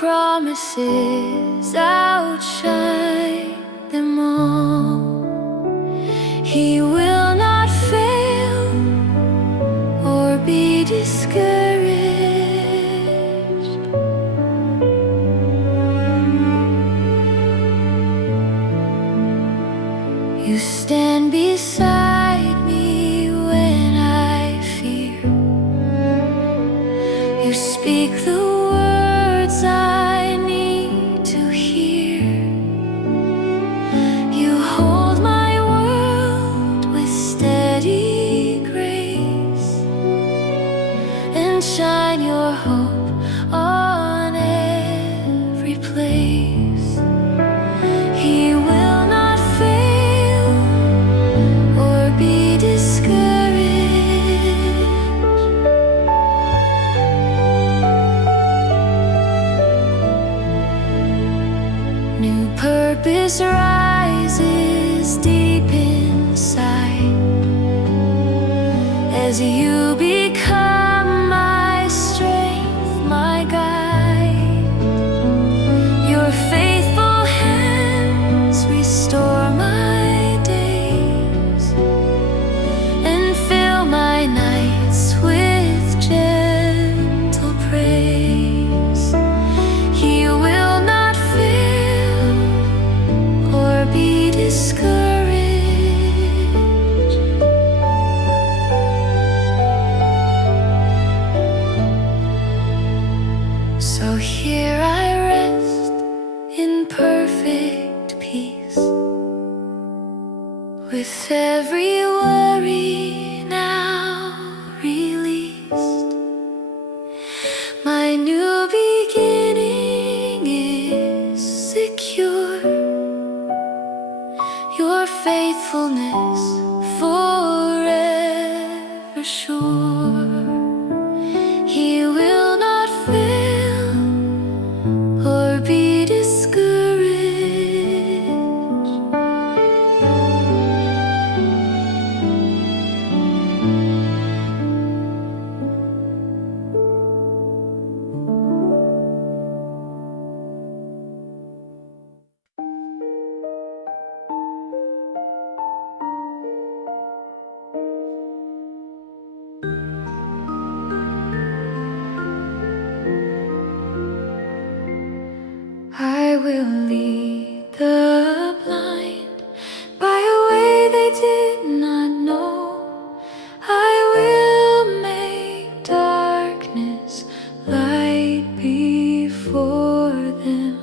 promises outshine them all. He will not fail or be discouraged. You stand beside me when I fear. You speak the words I need to hear. You hold my world with steady grace and shine your hope on every place. He will not fail or be discouraged. New purpose rises deep inside as you become my strength, my guide. Your faithful hands restore my days and fill my nights with gentle praise. He will not fail or be discouraged. So here I rest in perfect peace, with every worry now released. My new beginning is secure. Your faithfulness forever sure. He will not fail or be discouraged. I will lead the blind by a way they did not know. I will make darkness light before them.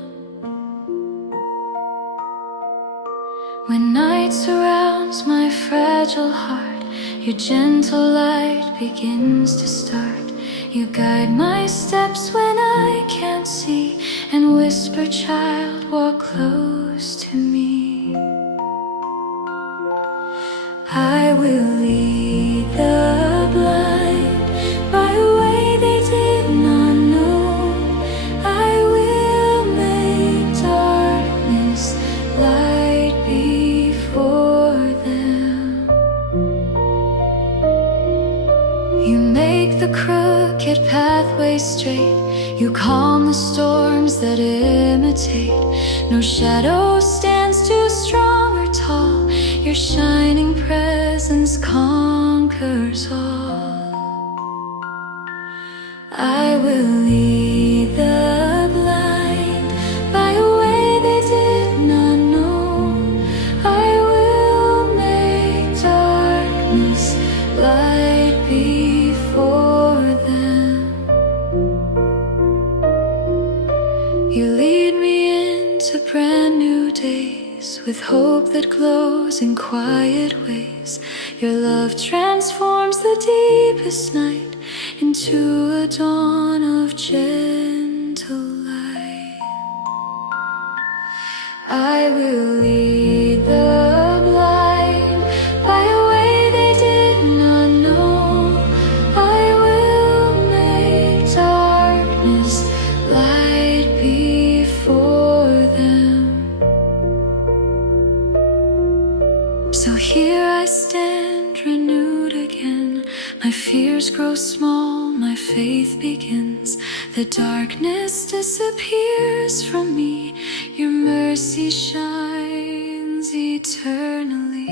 When night surrounds my fragile heart, your gentle light begins to start. You guide my steps when I can't see, and whisper, child, walk close to me. I will lead the blind by a way they did not know. I will make darkness light before them. You make the crooked pathway straight. You calm the storms that imitate. No shadow stands too strong or tall. Your shining presence conquers all. I will lead the blind by a way they did not know. I will make darkness light before them. You lead me into brand new days with hope that glows in quiet ways. Your love transforms the deepest night into a dawn of gentle light. I will lead the blind by a way they did not know. I will make darkness light before them. So here I stand renewed again. My fears grow small, my faith begins. The darkness disappears from me. Your mercy shines eternally.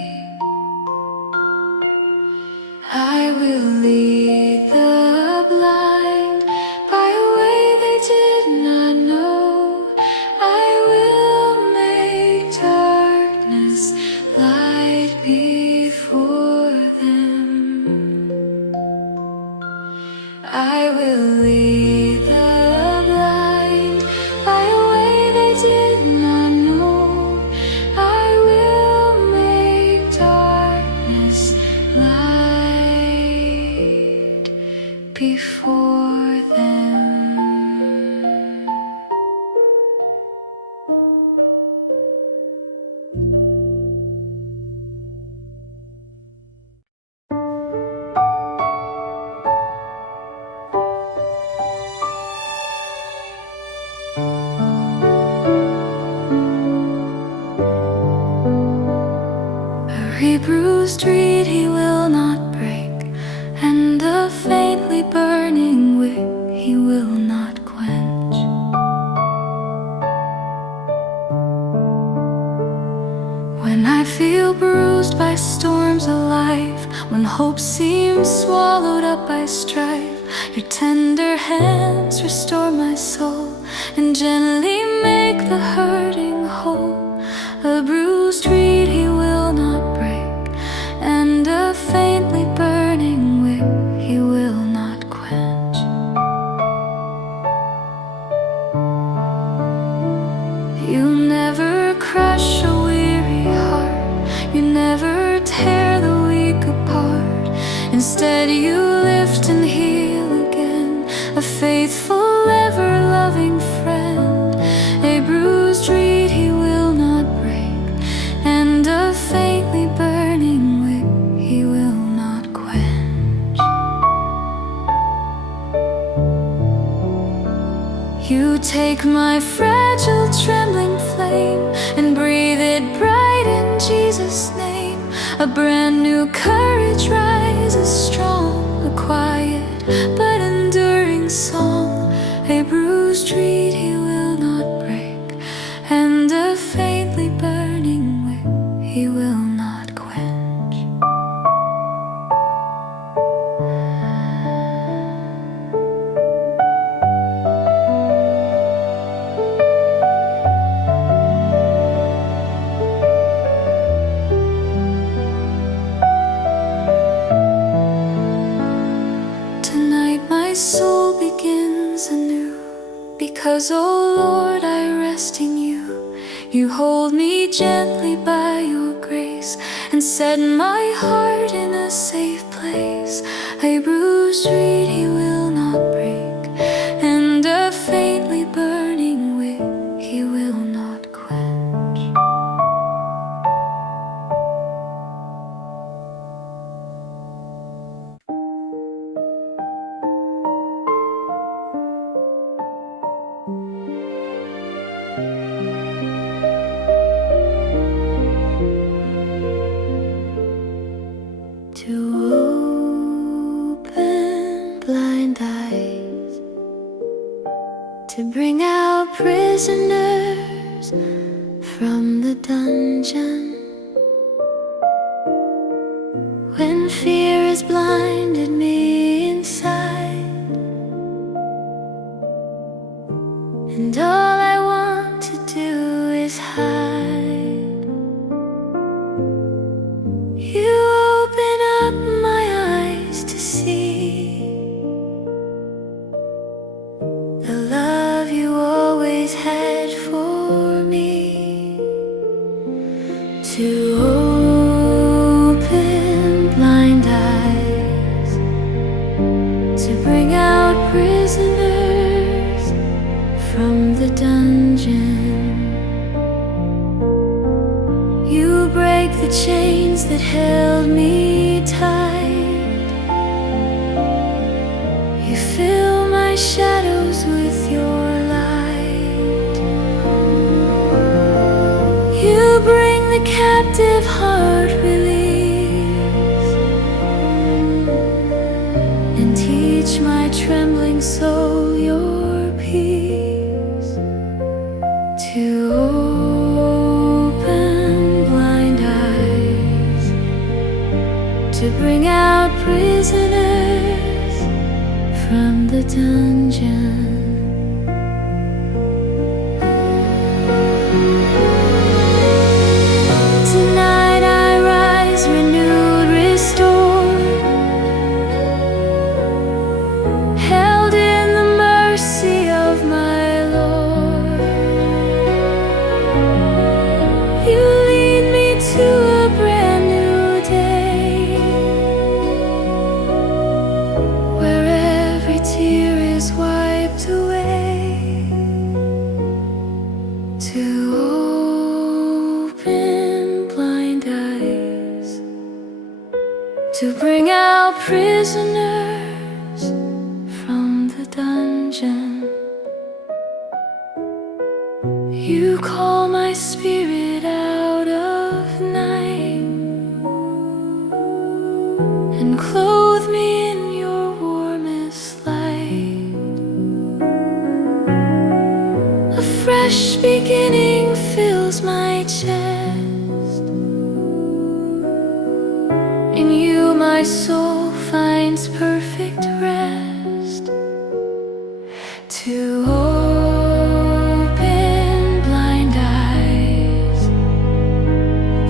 I will lead the blind by a way they did not know. I will make darkness light before them. I will lead the blind by a way they did not know. I will make darkness light before them. A bruised reed he will not break, and a faintly burning wick he will not quench. When I feel bruised by storms of life, when hope seems swallowed up by strife, your tender hands restore my soul and gently make the hurting whole. A bruised reed he will not break, and a faintly burning wick he will not quench. You never crush a weary heart, you never tear the weak apart. Instead you lift and heal again, a faithful, ever-loving friend. A bruised reed he will not break, and a faintly burning wick he will not quench. You take my fragile, trembling flame and breathe it bright in Jesus' name. A brand new courage rises strong, a quiet but enduring song. A bruised reed he will not break, and a faintly burning wick he will not quench. Tonight my soul begins anew, because, oh Lord, I rest in you. You hold me gently by your grace and set my heart in a safe place. A bruised reed he will not break, and a faintly burning wick he will not quench. To open blind eyes, to bring out prisoners from the dungeon. When fear has blinded me inside, and all I want to do is hide, you open up my eyes to see the love you always had for me. To open blind eyes, to bring out prisoners from the dungeon. You break the chains that held me tight. You fill my shadows with your light. You bring the captive heart release, and teach my trembling soul your peace, to open blind eyes, to bring out prisoners from the dungeon. Tonight I rise renewed, restored, held in the mercy of my Lord. You lead me to a brand new day, where every tear is wiped away, to open blind eyes, to bring out prisoners from the dungeon. You call my spirit out of night and clothe me in your warmest light. A fresh beginning fills my chest. In you my soul finds perfect rest, to open blind eyes,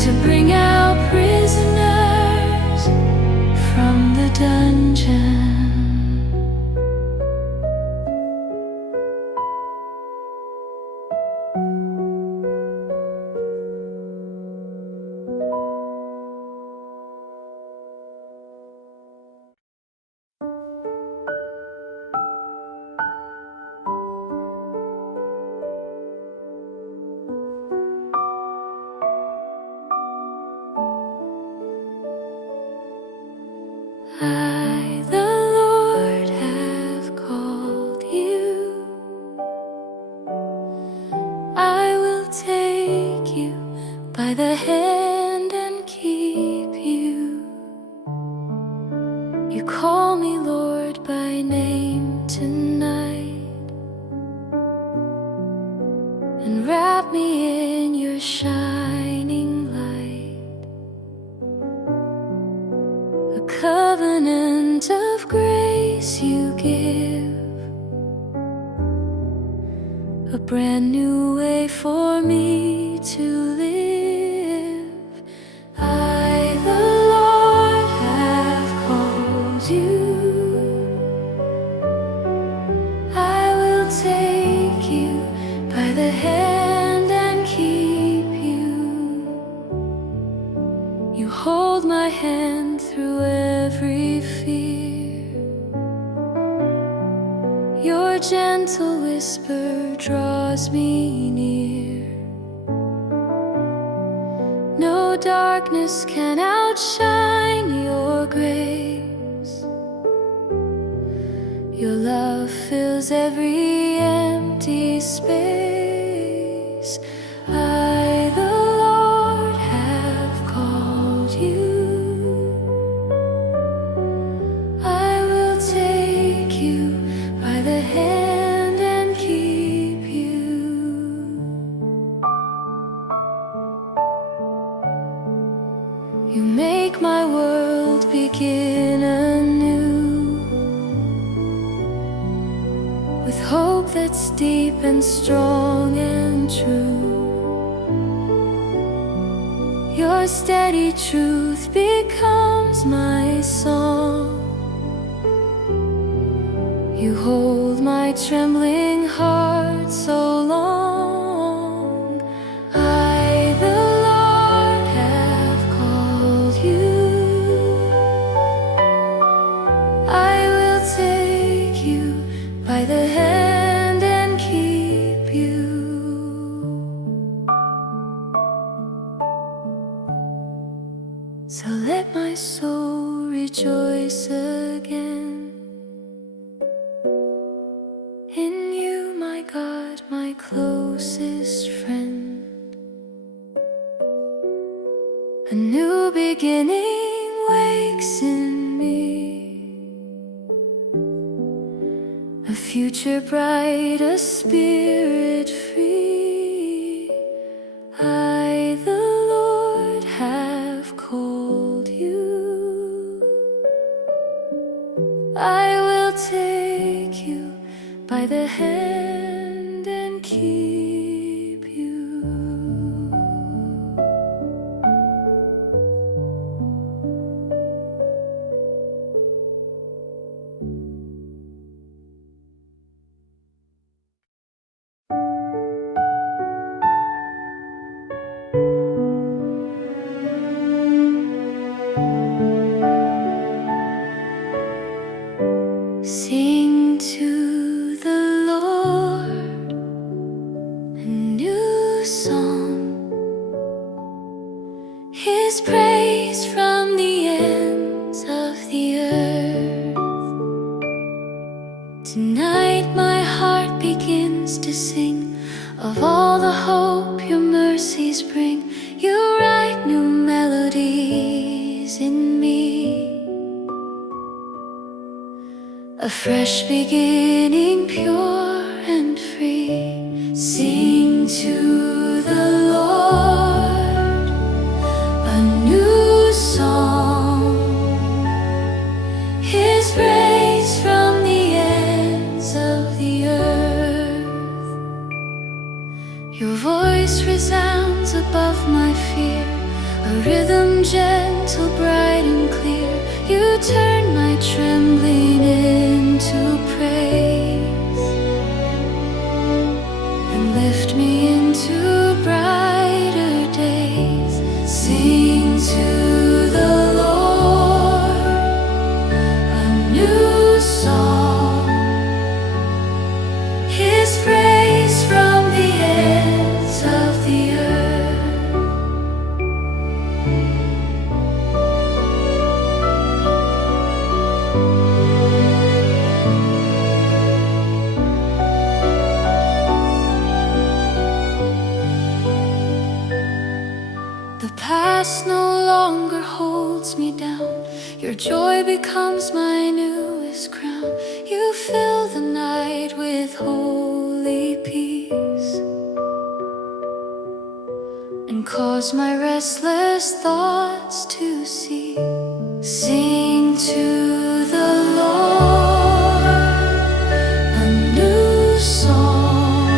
to bring out prisoners from the dungeon. I, the Lord, have called you. I will take you by the hand and keep you. You call me Lord by name tonight, and wrap me in your shining light. A covenant of grace you give, a brand new way for me to live. I, the Lord, have called you. I will take you by the hand and keep you. You hold my hand through every fear. Your gentle whisper draws me near. No darkness can outshine your grace. Your love fills every empty space. I, the Lord, have called you. I will take you by the hand and keep you. You make my world begin anew, with hope that's deep and strong and true. Your steady truth becomes my song. You hold my trembling heart so long. I, the Lord, have called you. I will take you by the hand and keep you. So let my soul rejoice again in you, my God, my closest friend. A new beginning wakes in me, a a future bright, a spirit free. I, the Lord, have called you. I will take you by the hand and keep you. Sing to the Lord a new song, His praise from the ends of the earth. Tonight my heart begins to sing of all the hope your mercies bring. You write new melodies in me, a fresh beginning, pure and free. Sing to the Lord a new song, His praise from the ends of the earth. Your voice resounds above my fear, a rhythm gentle, bright and clear. You turn my trembling into praise and lift me into brighter days. Sing to the Lord a new song, His praise from the ends of the earth. The past no longer holds me down. Your joy becomes my newest crown. You fill the night with holy peace and cause my restless thoughts to cease. Sing to the Lord a new song,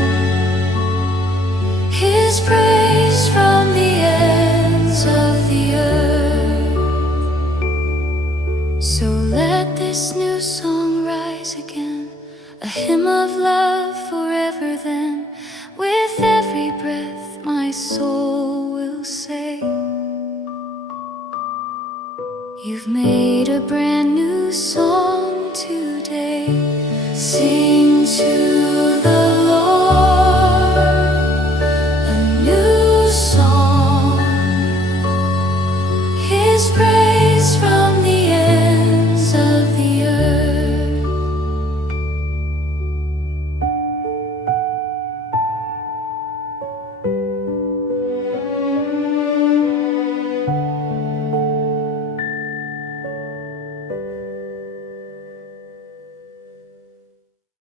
His praise from the ends of the earth. So let this new song rise again, a hymn of love forever then. With every breath my soul will say, You've made a brand new song today. Sing to